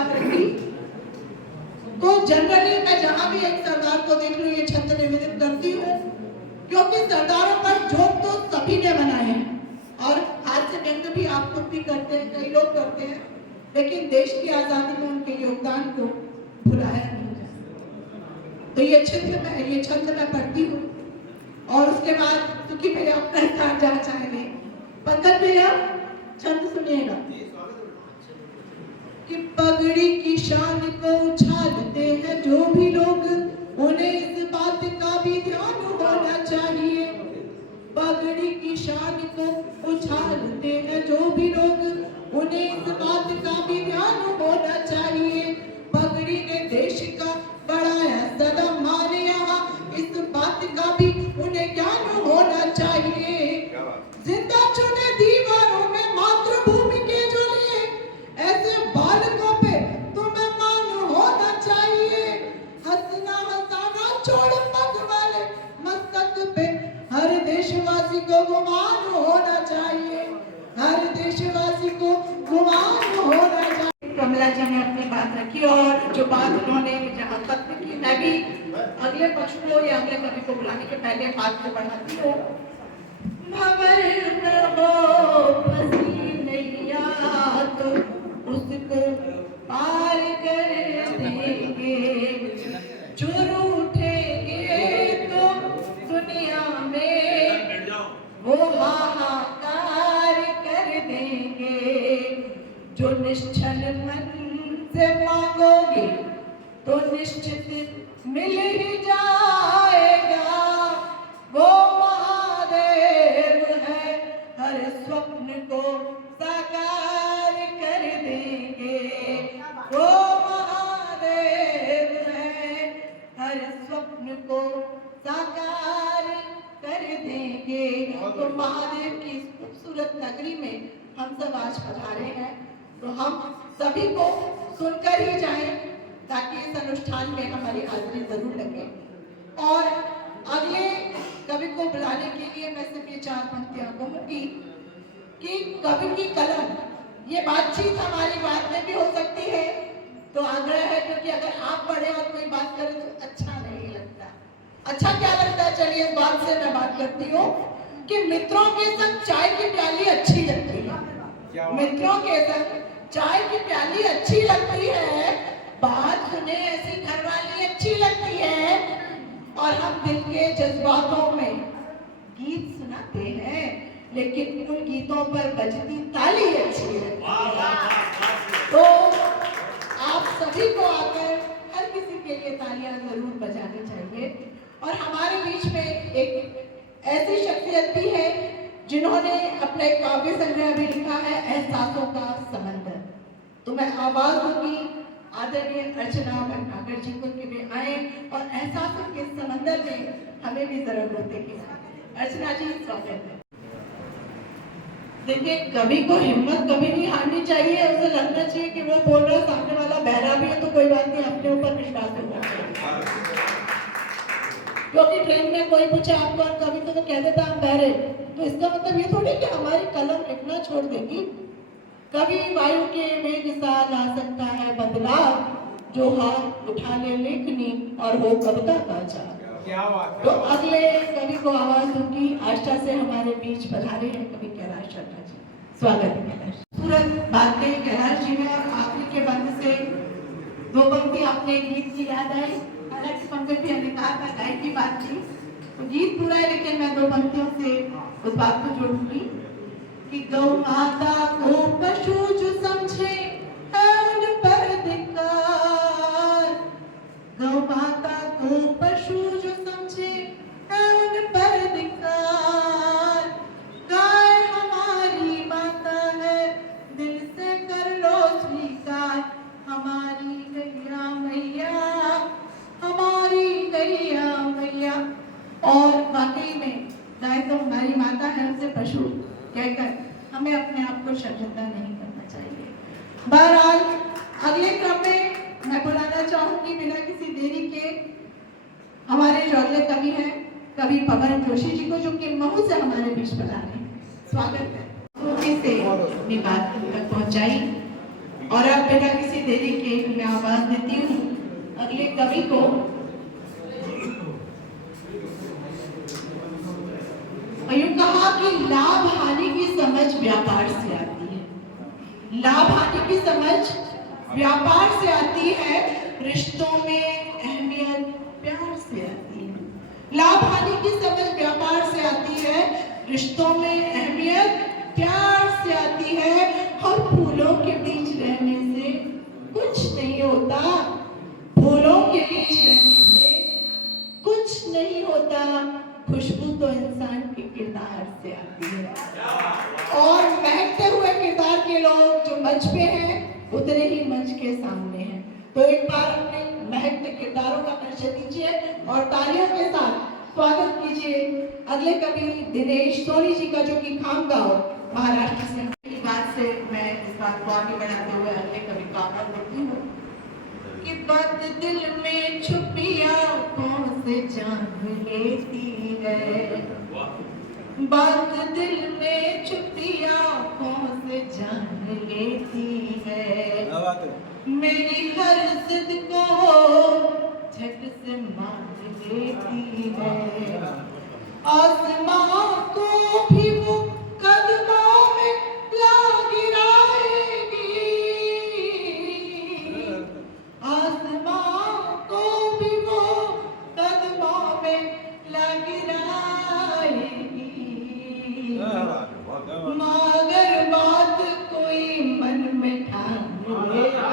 बात रखी। तो जनरली मैं जहां भी एक सरदार को देख लूं ये छंद निवेदित करती हूँ, क्योंकि सरदारों पर जोक तो सभी ने बनाए हैं और हास्य व्यंग भी आप खुद भी करते हैं, कई लोग करते हैं, लेकिन देश की आजादी में उनके योगदान को भुलाया नहीं जा सकता। तो ये छंद मैं पढ़ती हूँ और उसके बाद क्योंकि मेरे अपना स्थान जहाँ चाहेंगे पंकज भैया छंद सुनिएगा कि पगड़ी की शान को उछालते हैं जो भी लोग, उन्हें इस बात का भी ध्यान होना चाहिए। पगड़ी की शान को उछालते हैं जो भी लोग, उन्हें इस बात का भी ध्यान होना चाहिए। पगड़ी ने देश का बढ़ाया सदम माने यहाँ, इस बात का भी उन्हें ज्ञान होना चाहिए। जिंदा चुने दीवारों में मातृभूमि के जो लिए, ऐसे बालकों पे तुम्हें मान होना चाहिए। हंसना हंसाना छोड़ पग वाले मस्तक पे, हर देशवासी को गुमान होना चाहिए। हर देशवासी को गुमान होना चाहिए। कमला जी ने अपनी बात रखी और जो बात उन्होंने जहाँ तक की, मैं भी अगले पक्ष को या अगले कवि को बुलाने के पहले बात को बढ़ाती हूँ। भंवर न हो फंसी नैया तो उसको पार कर देंगे, जो रूठेंगे तो दुनिया में वो हाहाकार कर देंगे। जो निश्चल मन से मांगोगे तो निश्चित मिल ही जाएगा। वो महादेव है, हर स्वप्न को साकार कर देंगे। वो महादेव है, हर स्वप्न को साकार कर देंगे। तो महादेव की इस खूबसूरत नगरी में हम सब आज पधारे हैं, तो हम सभी को सुनकर ही जाएं ताकि इस अनुष्ठान में हमारी हाजिरी जरूर लगे। और अगले कवि को बुलाने के लिए मैं सिर्फ ये 4 पंक्तियां कहूंगी कि कवि की कलम, ये बातचीत हमारी बात में भी हो सकती है, तो आग्रह है, क्योंकि अगर आप पढ़े और कोई बात करे तो अच्छा नहीं लगता। अच्छा क्या लगता है, चलिए इस बात से मैं बात करती हूँ कि मित्रों के संग चाय की प्याली अच्छी लगती है। मित्रों के संग चाय की प्याली अच्छी लगती है, बात सुने ऐसी घरवाली अच्छी लगती है, और हम दिल के जज्बातों में गीत सुनाते हैं, लेकिन उन गीतों पर बजती ताली अच्छी लगती है। तो आप सभी को आकर हर किसी के लिए तालियां जरूर बजानी चाहिए। और हमारे बीच में एक ऐसी शख्सियत भी है जिन्होंने अपना एक काव्य संग्रह भी लिखा है, एहसासों का समंदर। तो मैं आवाज दूंगी आदरणीय अर्चना भटनागर जी को कि वे आए और एहसासों के समंदर में हमें भी जरा गोते की। अर्चना जी स्वागत है। देखिए, कवि को हिम्मत कभी नहीं हारनी चाहिए, उसे लगना चाहिए कि वो बोल रहा है, सामने वाला बहरा भी है तो कोई बात नहीं, अपने ऊपर विश्वास होना चाहिए। क्योंकि ट्रेन में कोई पूछे आप कौन कवि, तो वो कह देता हम बहरे, तो इसका मतलब ये थोड़ी कि हमारी कलम लिखना छोड़ देगी। कभी वायु के वेग सा ला सकता है बदलाव, जो हाथ उठा ले लेखनी और हो कविता का चार। तो अगले कवि को आवाज दूंगी, आशा से हमारे बीच पधारे हैं कवि कैलाश शर्मा जी। स्वागत है कैलाश। सूरत बातें कैलाश जी में, और आखिरी के बंद से 2 पंक्ति अपने गीत की याद आई। हालांकि पंकज भी हमने कहा था गाय की बात थी, तो गीत पूरा है, लेकिन मैं 2 पंक्तियों से उस बात को जोड़ूंगी कि गौ माता को पशु जो समझे है उन पर धिक्कार। गौ माता को पशु जो समझे है उन पर धिक्कार। गाय हमारी माता है, दिल से कर लो स्वीकार। हमारी गैया मैया, हमारी गैया मैया। और वाकई में गाय तो हमारी माता है, उनसे पशु कहकर हमें अपने आप को शर्मिंदा नहीं करना चाहिए। बहरहाल अगले क्रम में मैं बुलाना चाहूंगी बिना किसी देरी के हमारे जो अगले कवि हैं, कवि पवन जोशी जी को, जो कि महू से हमारे बीच पधारे हैं। स्वागत है। से अपनी बात तक पहुंचाई और अब बिना किसी देरी के मैं आवाज देती हूँ अगले कवि को। यूं कहा कि लाभ हानि की समझ व्यापार से आती है, लाभ हानि की समझ व्यापार से आती है, रिश्तों में अहमियत प्यार से आती है। लाभ हानि की समझ व्यापार से आती है, रिश्तों में अहमियत प्यार से आती है, और फूलों के बीच रहने से कुछ नहीं होता, फूलों के बीच रहने से कुछ नहीं होता, खुशबू तो इंसान के किरदार से आती है। और महकते हुए किरदार के लोग जो मंच पे हैं उतने ही मंच के सामने हैं। तो एक बार अपने महकते किरदारों का परिचय दीजिए और तालियों के साथ स्वागत कीजिए अगले कवि दिनेश सोनी जी का, जो कि खामगांव महाराष्ट्र से। की बात से मैं इस बात को आगे बढ़ाते हुए अगले कवि का आवाज देती हूँ कि बात दिल में छुपी आँखों से जान लेती है, बात दिल में छुपी आँखों से जान लेती है, मेरी हर जिद को झट से मान लेती है, आसमां को भी वो कदमों में ला गिराएगी, आसमां को भी वो कदमों में ला गिराएगी, मगर बात कोई मन में ठान लेती है,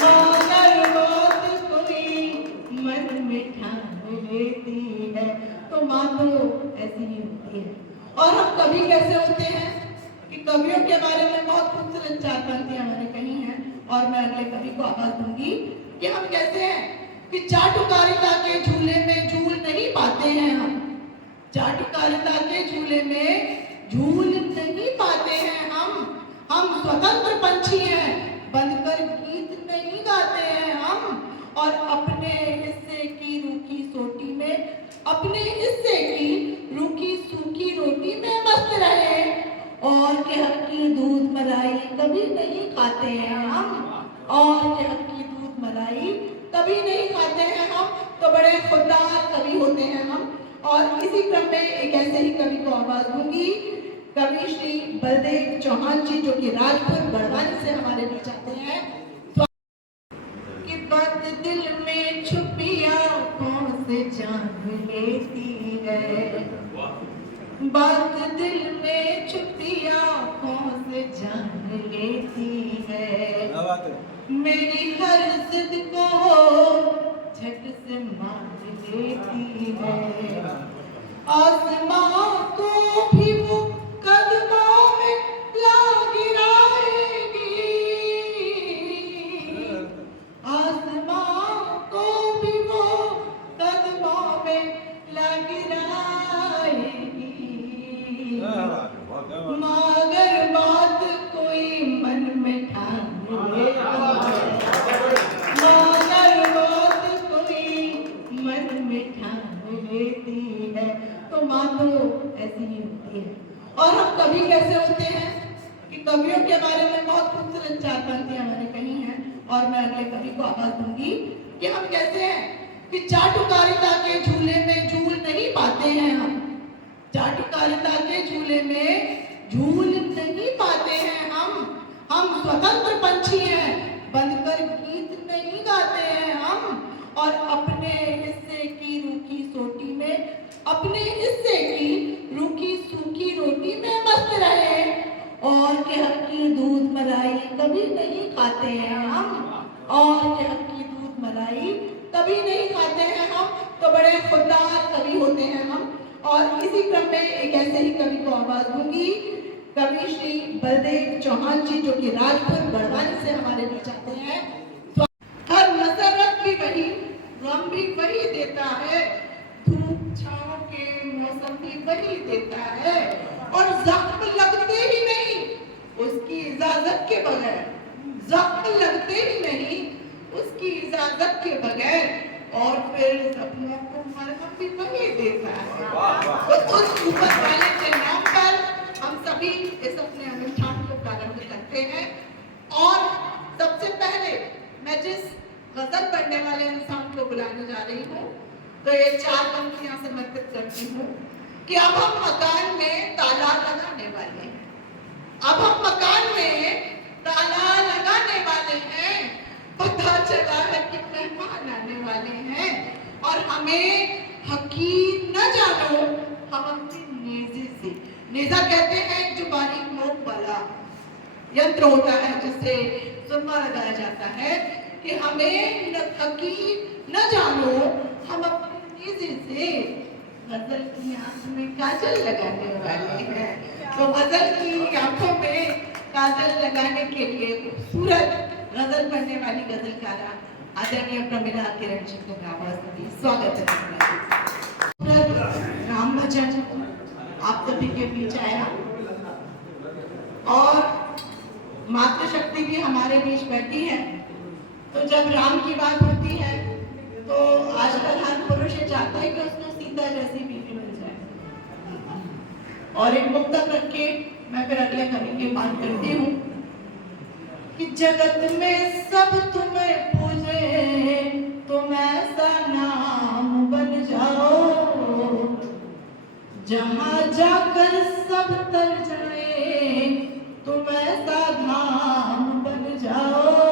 मगर बात कोई मन में ठान लेती है। तो माँ तो ऐसी ही होती है। और हम कवि कैसे होते हैं कि कवियों के बारे में बहुत खूबसूरत चार पंक्तियां मैंने कही हैं, और मैं अगले कवि को आवाज दूंगी कि हम कैसे हैं कि चाटुकारिता के झूले में झूल नहीं पाते हैं, हम चाटुकारिता के झूले में झूल नहीं पाते हैं, हम स्वतंत्र पंछी हैं, बनकर गीत नहीं गाते हैं हम, और अपने हिस्से की रूखी सोटी में, अपने हिस्से की रूखी सूखी रोटी में मस्त रहे, और के हक की दूध मलाई कभी नहीं खाते हैं हम, और के हक की दूध मलाई कभी नहीं खाते हैं हम। तो बड़े खुददार कवि होते हैं हम। और इसी क्रम में एक ऐसे ही कवि को आवाज दूंगी, कवि श्री बलदेव चौहान जी, जो कि राजपुर बड़वानी से हमारे बीच आते हैं। कि बात दिल में छुपी आँखों से जान लेती है, बात दिल में छुपी आँखों से जान लेती है, मेरी हर जिद को झट से मान लेती है, आसमां को भी वो कदमों में ला गिराएगी, आसमां को भी वो कदमों में ला गिराएगी, मगर बात कोई मन में ठान लेती है, मगर बात कोई मन में ठान लेती है। तो माँ तो ऐसी ही होती है। और हम कवि कैसे होते हैं कि कवियों के बारे में बहुत खूबसूरत चार पंक्तियां मैंने कही हैं, और मैं अगले कवि को आवाज दूंगी कि हम कैसे हैं कि चाटुकारिता के झूले में झूल नहीं पाते हैं, हम चाटुकारिता के झूले में झूल नहीं पाते हैं, हम स्वतंत्र पंछी हैं, बनकर गीत नहीं गाते हैं हम, और अपने हिस्से की रूखी सोटी में, अपने हिस्से की रूखी सूखी रोटी में मस्त रहे, और के हक की दूध मलाई कभी नहीं खाते हैं हम, और के हक की दूध मलाई कभी नहीं खाते हैं हम। तो बड़े खुददार कवि होते हैं हम। और इसी क्रम में एक ऐसे ही कवि को आवाज दूंगी, कवि श्री बलदेव चौहान जी, जो कि राजपुर बड़वानी से हमारे बीच आते हैं। तो हर मसरत भी वही, गम भी वही देता है, धूप छांव के मौसम भी वही देता है, और जख्म लगते ही नहीं उसकी इजाजत के बगैर, जख्म लगते ही नहीं उसकी इजाजत के बगैर, और फिर सपनों को मरहम भी वही देता है। तो उस ऊपर वाले के नाम पर हम सभी इस अपने अनुष्ठान को प्रारंभ करते हैं। गजल पढ़ने वाले इंसान को बुलाने जा रही हूँ। तो ये 4 पंक्तियां समर्पित करती हूँ कि अब हम मकान में ताला लगाने वाले हैं, अब हम मकान में ताला लगाने वाले हैं। पता चला है कि मेहमान आने वाले हैं और हमें हकीम न जानो, हम अपने नेज़े से, नेज़ा कहते हैं जो बारीक नोक वाला यंत्र होता है जिससे सुरमा लगाया जाता है, कि हमें हकीम न जानो, हम अपने नेज़े से गजल की आंख में काजल लगाने वाले हैं। तो गजल की आंखों में काजल लगाने के लिए खूबसूरत गजल पढ़ने वाली गजलकारा आदरणीय प्रमिला किरण जी को आवाज स्वागत है। राम भजन आप सभी के बीच आया और मातृशक्ति भी हमारे बीच बैठी है। तो जब राम की बात होती है तो आजकल हर पुरुष ये चाहता है कि उसको सीता जैसी बीवी मिल जाए। और एक मुक्तक रख के मैं फिर अगले कवि की बात करती हूँ कि जगत में सब तुम्हें पूजे, तुम ऐसा नाम बन जाओ, जहाँ जाकर सब तर जाए, तुम ऐसा धाम बन जाओ।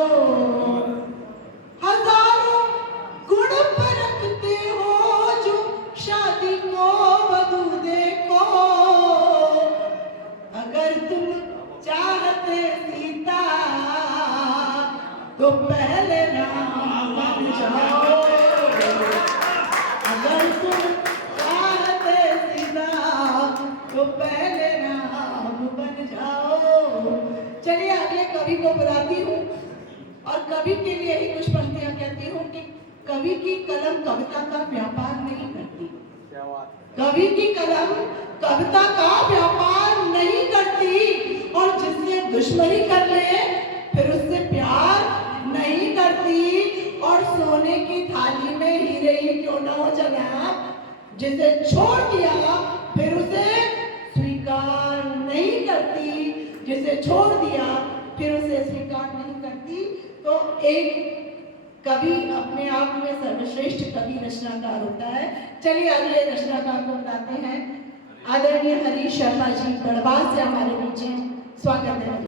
हजारों गुण परखते हो जो शादी को वधू देखो, अगर तुम चाहते सीता तो पहले राम बन जाओ, अगर तुम चाहते सीता तो पहले राम बन जाओ। चलिए अगले कवि को बुलाती हूँ और कवि के लिए ही कुछ पंक्तियां कहती हूँ कि कवि की कलम कविता का व्यापार नहीं करती, कवि की कलम कविता का व्यापार नहीं करती, और जिससे दुश्मनी कर ले फिर उससे प्यार नहीं करती, और सोने की थाली में हीरे ही क्यों ना हो जनाब, जिसे छोड़ दिया फिर उसे स्वीकार नहीं करती, जिसे छोड़ दिया फिर उसे स्वीकार नहीं करती। तो एक कवि अपने आप में सर्वश्रेष्ठ कवि रचनाकार होता है। चलिए अगले रचनाकार को बताते हैं, आदरणीय हरीश शर्मा जी गढ़वाल से हमारे बीच हैं, स्वागत है।